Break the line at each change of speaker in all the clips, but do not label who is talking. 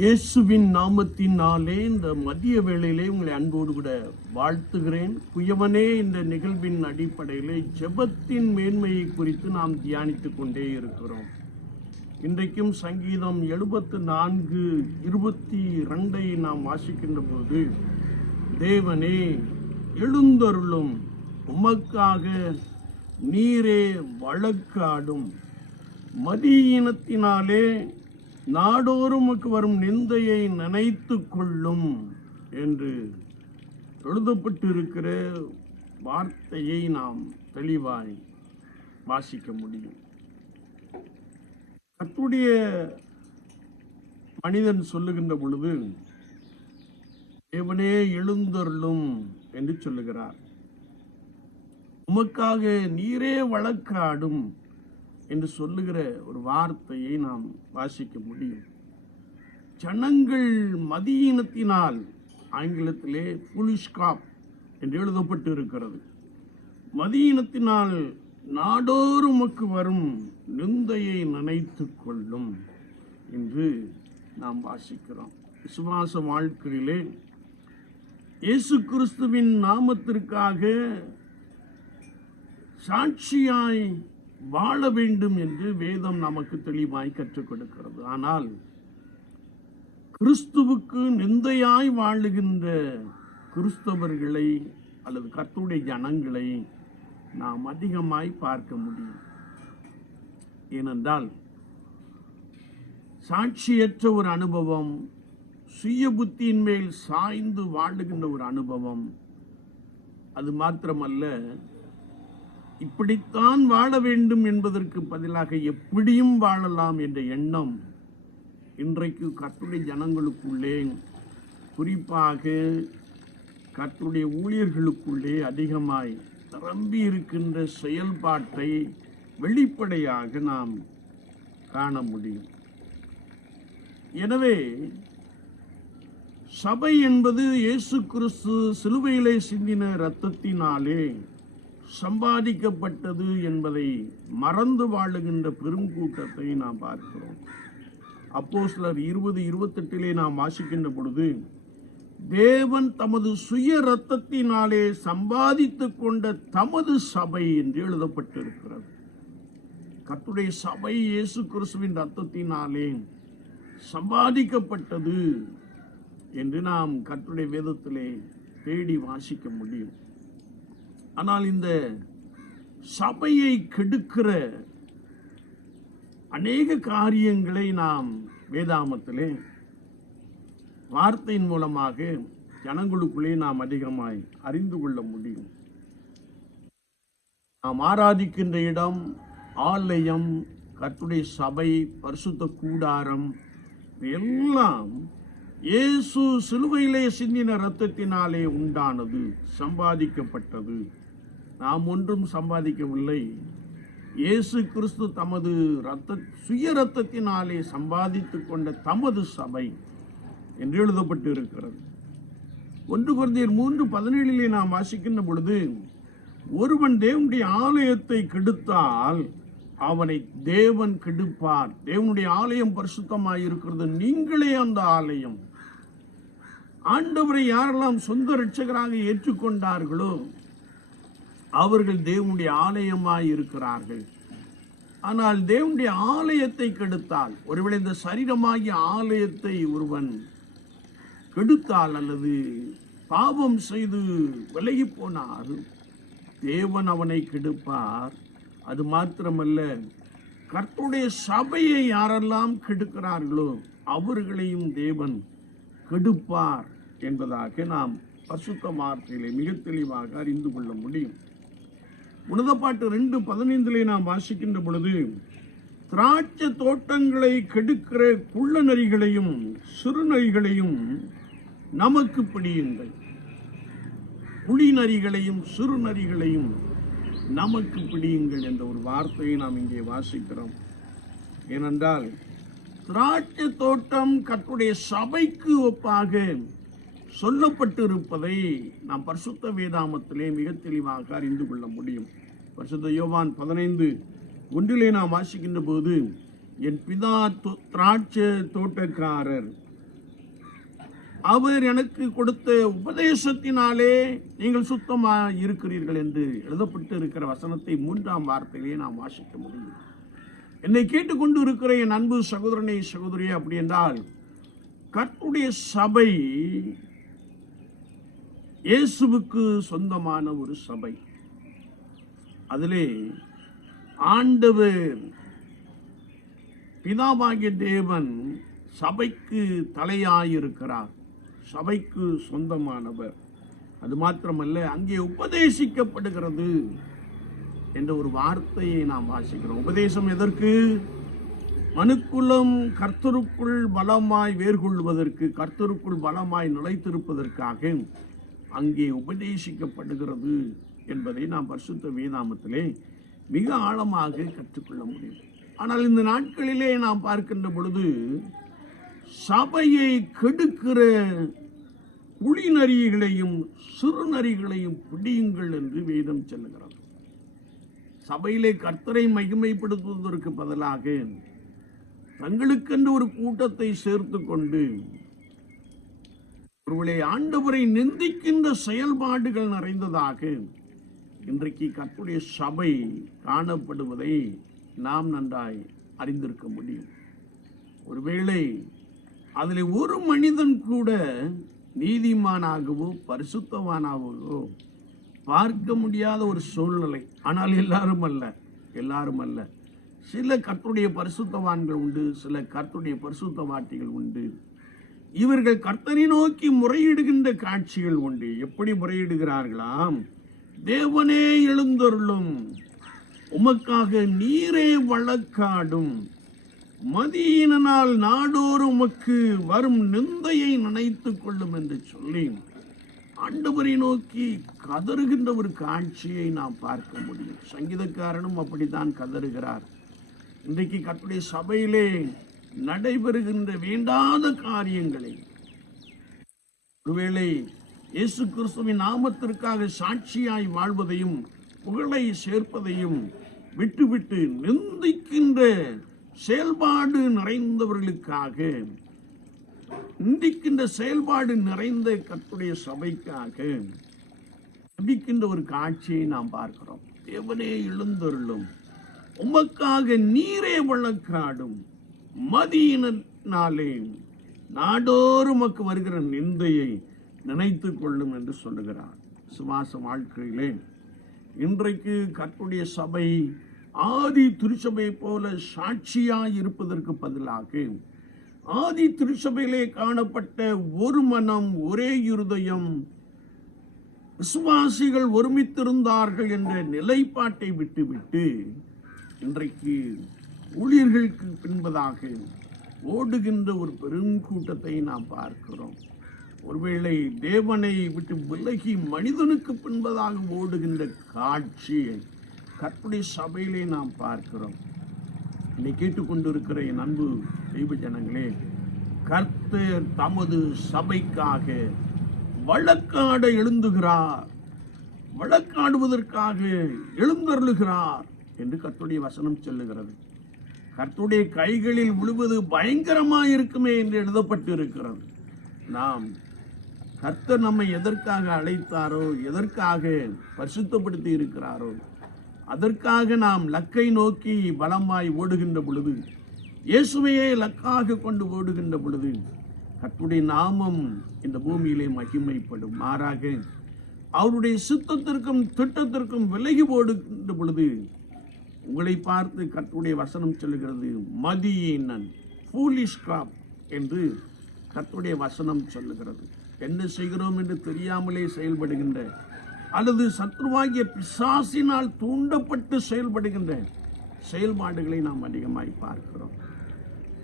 இயேசுவின் நாமத்தினாலே இந்த மதிய வேளையிலே உங்களை அன்போடு கூட வாழ்த்துகிறேன். குயவனே இந்த நிகழ்வின் அடிப்படையிலே ஜெபத்தின் மேன்மையை குறித்து நாம் தியானித்து கொண்டே இருக்கிறோம். இன்றைக்கும் சங்கீதம் எழுபத்து நான்கு இருபத்தி ரெண்டை நாம் வாசிக்கின்ற போது தேவனே எழுந்தருளும் உமக்காக நீரே வழக்காடும். மதியினத்தினாலே நாடோறுமுக்கு வரும் நிந்தையை நினைத்து கொள்ளும் என்று எழுதப்பட்டிருக்கிற வார்த்தையை நாம் தெளிவாய் வாசிக்க முடியும். கத்துடைய மனிதன் சொல்லுகின்ற பொழுது தேவனே எழுந்தருளும் என்று சொல்லுகிறார். உமக்காக நீரே வழக்காடும் என்று சொல்லுகிற ஒரு வார்த்தையை நாம் வாசிக்க முடியும். ஜனங்கள் மதியினத்தினால் ஆங்கிலத்திலே புலிஷ்காப் என்று எழுதப்பட்டு இருக்கிறது மதியினத்தினால் நாடோறும் வரும் நிந்தையை நினைத்து கொள்ளும் என்று நாம் வாசிக்கிறோம். விசுவாச வாழ்க்கையிலே இயேசு கிறிஸ்துவின் நாமத்திற்காக சாட்சியாய் வாழ வேண்டும் என்று வேதம் நமக்கு தெளிவாய் கற்றுக் கொடுக்கிறது. ஆனால் கிறிஸ்துவுக்கு நிந்தையாய் வாழுகின்ற கிறிஸ்தவர்களை அல்லது கத்துடைய ஜனங்களை நாம் அதிகமாய் பார்க்க முடியும். ஏனென்றால் சாட்சியற்ற ஒரு அனுபவம் சுய புத்தியின் மேல் சாய்ந்து வாழுகின்ற ஒரு அனுபவம் அது மாத்திரமல்ல இப்படித்தான் வாழ வேண்டும் என்பதற்கு பதிலாக எப்படியும் வாழலாம் என்ற எண்ணம் இன்றைக்கு கத்துடைய ஜனங்களுக்குள்ளே குறிப்பாக கத்துடைய ஊழியர்களுக்குள்ளே அதிகமாய் நிரம்பி இருக்கின்ற செயல்பாட்டை வெளிப்படையாக நாம் காண முடியும். எனவே சபை என்பது இயேசு கிறிஸ்து சிலுவையிலே சிந்தின இரத்தத்தினாலே சம்பாதிக்கப்பட்டது என்பதை மறந்து வாழுகின்ற பெரும் கூட்டத்தை நாம் பார்க்கிறோம். அப்போ சிலர் இருபது இருபத்தெட்டிலே நாம் வாசிக்கின்ற பொழுது தேவன் தமது சுய இரத்தத்தினாலே சம்பாதித்து கொண்ட தமது சபை என்று எழுதப்பட்டிருக்கிறது. கத்துடைய சபை இயேசு கிறிஸ்துவின் ரத்தத்தினாலே சம்பாதிக்கப்பட்டது என்று நாம் கத்துடைய வேதத்திலே தேடி வாசிக்க முடியும். ஆனால் இந்த சபையை கெடுக்கிற அநேக காரியங்களை நாம் வேதாமத்திலே வார்த்தையின் மூலமாக ஜனங்களுக்குள்ளே நாம் அதிகமாய் அறிந்து கொள்ள முடியும். நாம் ஆராதிக்கின்ற இடம் ஆலயம் கற்றுடைய சபை பரிசுத்த கூடாரம் எல்லாம் இயேசு சிலுவையிலே சிந்தின இரத்தத்தினாலே உண்டானது சம்பாதிக்கப்பட்டது. நாம் ஒன்றும் சம்பாதிக்கவில்லை. இயேசு கிறிஸ்து தமது ரத்த சுய ரத்தத்தினாலே சம்பாதித்துக் கொண்ட தமது சபை என்று எழுதப்பட்டு இருக்கிறது ஒன்று குழந்தையர் மூன்று பதினேழிலே நாம் வாசிக்கின்ற பொழுது ஒருவன் தேவனுடைய ஆலயத்தை கெடுத்தால் அவனை தேவன் கெடுப்பார். தேவனுடைய ஆலயம் பரிசுத்தமாக இருக்கிறது. நீங்களே அந்த ஆலயம். ஆண்டவரை யாரெல்லாம் சொந்த ரட்சகராக ஏற்றுக்கொண்டார்களோ அவர்கள் தேவனுடைய ஆலயமாய் இருக்கிறார்கள். ஆனால் தேவனுடைய ஆலயத்தை கெடுத்தால் ஒருவேளை இந்த சரீரமாகிய ஆலயத்தை ஒருவன் கெடுத்தால் அல்லது பாவம் செய்து விலகி போனால் தேவன் அவனை கெடுப்பார். அது மாத்திரமல்ல கர்த்தருடைய சபையை யாரெல்லாம் கெடுக்கிறார்களோ அவர்களையும் தேவன் கெடுப்பார் என்பதாக நாம் பசுத்த வார்த்தையிலே மிக தெளிவாக அறிந்து கொள்ள முடியும். உனதப்பாட்டு ரெண்டு பதினைந்திலே நாம் வாசிக்கின்ற பொழுது திராட்சை தோட்டங்களை கெடுக்கிற குள்ள நரிகளையும் சிறுநரிகளையும் நமக்கு பிடியுங்கள். புலி நரிகளையும் சிறுநரிகளையும் நமக்கு பிடியுங்கள் என்ற ஒரு வார்த்தையை நாம் இங்கே வாசிக்கிறோம். ஏனென்றால் திராட்சை தோட்டம் கற்றுடைய சபைக்கு ஒப்பாக சொல்லப்பட்டிருப்பதை நாம் பரிசுத்த வேதாமத்திலே மிக தெளிவாக அறிந்து கொள்ள முடியும். பரிசுத்த யோவான் பதினைந்து ஒன்றிலே நாம் வாசிக்கின்ற போது என் பிதா தோ- திராட்சை தோட்டக்காரர். அவர் எனக்கு கொடுத்த உபதேசத்தினாலே நீங்கள் சுத்தமாக இருக்கிறீர்கள் என்று எழுதப்பட்டு இருக்கிற வசனத்தை மூன்றாம் வார்த்தையிலே நாம் வாசிக்க முடியும். என்னை கேட்டுக்கொண்டு இருக்கிற என் அன்பு சகோதரனை சகோதரி அப்படி என்றால் கற்புடைய சபை இயேசுவுக்கு சொந்தமான ஒரு சபை. அதிலே ஆண்டவர் பிதாவாகிய தேவன் சபைக்கு தலையாயிருக்கிறார். சபைக்கு சொந்தமானவர். அது மாத்திரமல்ல அங்கே உபதேசிக்கப்படுகிறது என்ற ஒரு வார்த்தையை நாம் வாசிக்கிறோம். உபதேசம் எதற்கு? மனுக்குலம் கர்த்தருக்குள் பலமாய் வேர்கொள்வதற்கு கர்த்தருக்குள் பலமாய் நிலைத்திருப்பதற்காக. அங்கே உபதேசிக்கப்படுகிறது என்பதை நாம் பரிசுத்த வேதாமத்திலே மிக ஆழமாக கற்றுக்கொள்ள முடியும். ஆனால் இந்த நாட்களிலே நாம் பார்க்கின்ற பொழுது சபையை கெடுக்கிற குழிநரிகளையும் சிறுநரிகளையும் பிடியுங்கள் என்று வேதம் செல்லுகிறது. சபையிலே கர்த்தரை மகிமைப்படுத்துவதற்கு பதிலாக தங்களுக்கென்று ஒரு கூட்டத்தை சேர்த்து கொண்டு ஒருவேளை ஆண்டவரை நிந்திக்கின்ற செயல்பாடுகள் நிறைந்ததாக இன்றைக்கு கர்த்தருடைய சபை காணப்படுவதை நாம் நன்றாய் அறிந்திருக்க முடியும். ஒருவேளை அதில் ஒரு மனிதன் கூட நீதிமானாகவோ பரிசுத்தவானாகவோ பார்க்க முடியாத ஒரு சூழ்நிலை. ஆனால் எல்லாரும் அல்ல எல்லாரும் அல்ல. சில கற்றுடைய பரிசுத்தவான்கள் உண்டு சில கற்றுடைய பரிசுத்தவாட்டிகள் உண்டு. இவர்கள் கர்த்தரை நோக்கி முறையிடுகின்ற காட்சிகள் உண்டு. எப்படி முறையிடுகிறார்களாம்? தேவனே எழுந்தருளும். உமக்காக நீரே வழக்காடும். மதியினால் நாடோறு உமக்கு வரும் நிந்தையை நினைத்து கொள்ளும் என்று சொல்லி ஆண்டவரை நோக்கி கதறுகின்ற ஒரு காட்சியை நாம் பார்க்க முடியும். சங்கீதக்காரனும் அப்படித்தான் கதறுகிறார். இன்றைக்கு கட்டுடைய சபையிலே நடைபெறுகின்ற வேண்டாத காரியங்களை. ஒருவேளை இயேசு கிறிஸ்துவின் நாமத்திற்காக சாட்சியாய் வாழ்வதையும் புகழை சேர்ப்பதையும் விட்டுவிட்டு நிந்திக்கின்ற செயல்பாடு நிறைந்தவர்களுக்காக நிந்திக்கின்ற செயல்பாடு நிறைந்த கத்துடைய சபைக்காக ஜபிக்கின்ற ஒரு காட்சியை நாம் பார்க்கிறோம். தேவனே எழுந்தருளும். உமக்காக நீரே வழக்காடும். மதியினாலே நாடோறும் மக்கு வருகிற நிந்தையை நினைத்து கொள்ளும் என்று சொல்லுகிறார் சுவாச வாழ்க்கையிலே இன்றைக்கு கற்புடைய சபை ஆதி திருச்சபை போல சாட்சியாய் இருப்பதற்கு பதிலாக ஆதி திருச்சபையிலே காணப்பட்ட ஒரு மனம் ஒரே இருதயம் விசுவாசிகள் ஒருமித்திருந்தார்கள் என்ற நிலைப்பாட்டை விட்டுவிட்டு இன்றைக்கு ஊழியர்களுக்கு பின்பதாக ஓடுகின்ற ஒரு பெரும் கூட்டத்தை நாம் பார்க்கிறோம். ஒருவேளை தேவனை விட்டு விலகி மனிதனுக்கு பின்பதாக ஓடுகின்ற காட்சியை கற்புடைய சபையிலே நாம் பார்க்கிறோம். என்னை கேட்டுக்கொண்டிருக்கிற என் அன்பு தெய்வ ஜனங்களே கர்த்தர் தமது சபைக்காக வழக்காட எழுந்துகிறார். வழக்காடுவதற்காக எழுந்தருளுகிறார் என்று கர்த்தருடைய வசனம் சொல்லுகிறது. கர்த்துடைய கைகளில் விழுவது பயங்கரமாக இருக்குமே என்று எழுதப்பட்டு இருக்கிறது நாம் கர்த்தர் நம்மை எதற்காக அழைத்தாரோ எதற்காக பரிசுத்தப்படுத்தி இருக்கிறாரோ அதற்காக நாம் லக்கை நோக்கி பலமாய் ஓடுகின்ற பொழுது இயேசுவையே லக்காக கொண்டு ஓடுகின்ற பொழுது கர்த்துடைய நாமம் இந்த பூமியிலே மகிமைப்படும் மாறாக அவருடைய சித்தத்திற்கும் திட்டத்திற்கும் விலகி ஓடுகின்ற பொழுது உங்களை பார்த்து கத்துடைய வசனம் சொல்லுகிறது மதியினன் ஃபூலிஷ் கிராப் என்று கத்துடைய வசனம் சொல்லுகிறது. என்ன செய்கிறோம் என்று தெரியாமலே செயல்படுகின்ற அல்லது சத்ருவாகிய பிசாசினால் தூண்டப்பட்டு செயல்படுகின்ற செயல்பாடுகளை நாம் அதிகமாய் பார்க்கிறோம்.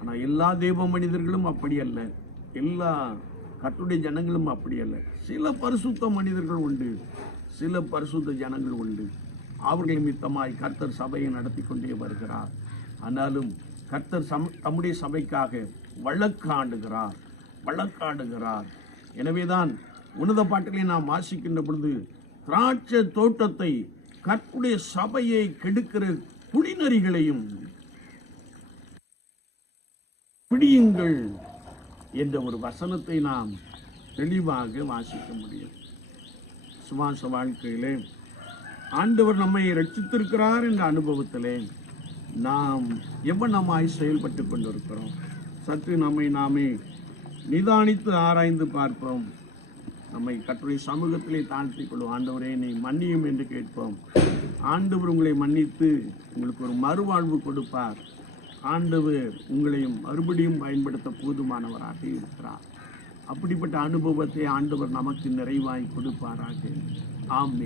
ஆனால் எல்லா தெய்வ மனிதர்களும் அப்படி அல்ல. எல்லா கட்டுடைய ஜனங்களும் அப்படி அல்ல. சில பரிசுத்த மனிதர்கள் உண்டு சில பரிசுத்த ஜனங்கள் உண்டு. அவர்கள் நிமித்தமாய் கர்த்தர் சபையை நடத்தி கொண்டே வருகிறார். ஆனாலும் கர்த்தர் சம் தம்முடைய சபைக்காக வழக்காடுகிறார் வழக்காடுகிறார் எனவேதான் உன்னத பாட்டிலே நாம் வாசிக்கின்ற பொழுது திராட்சை தோட்டத்தை கற்புடைய சபையை கெடுக்கிற குடிநரிகளையும் பிடியுங்கள் என்ற ஒரு வசனத்தை நாம் தெளிவாக வாசிக்க முடியும். சுவாச வாழ்க்கையிலே ஆண்டவர் நம்மை ரட்சித்திருக்கிறார் என்ற அனுபவத்திலே நாம் எவ்வளமாய் செயல்பட்டு கொண்டிருக்கிறோம். சற்று நம்மை நாமே நிதானித்து ஆராய்ந்து பார்ப்போம். நம்மை கட்டுரை சமூகத்திலே தாழ்த்திக் கொள்வோம். ஆண்டவரே நீ மன்னியும் என்று கேட்போம். ஆண்டவர் உங்களை மன்னித்து உங்களுக்கு ஒரு மறுவாழ்வு கொடுப்பார். ஆண்டவர் உங்களையும் மறுபடியும் பயன்படுத்த போதுமானவராக இருக்கிறார். அப்படிப்பட்ட அனுபவத்தை ஆண்டவர் நமக்கு நிறைவாய் கொடுப்பாராக. ஆம்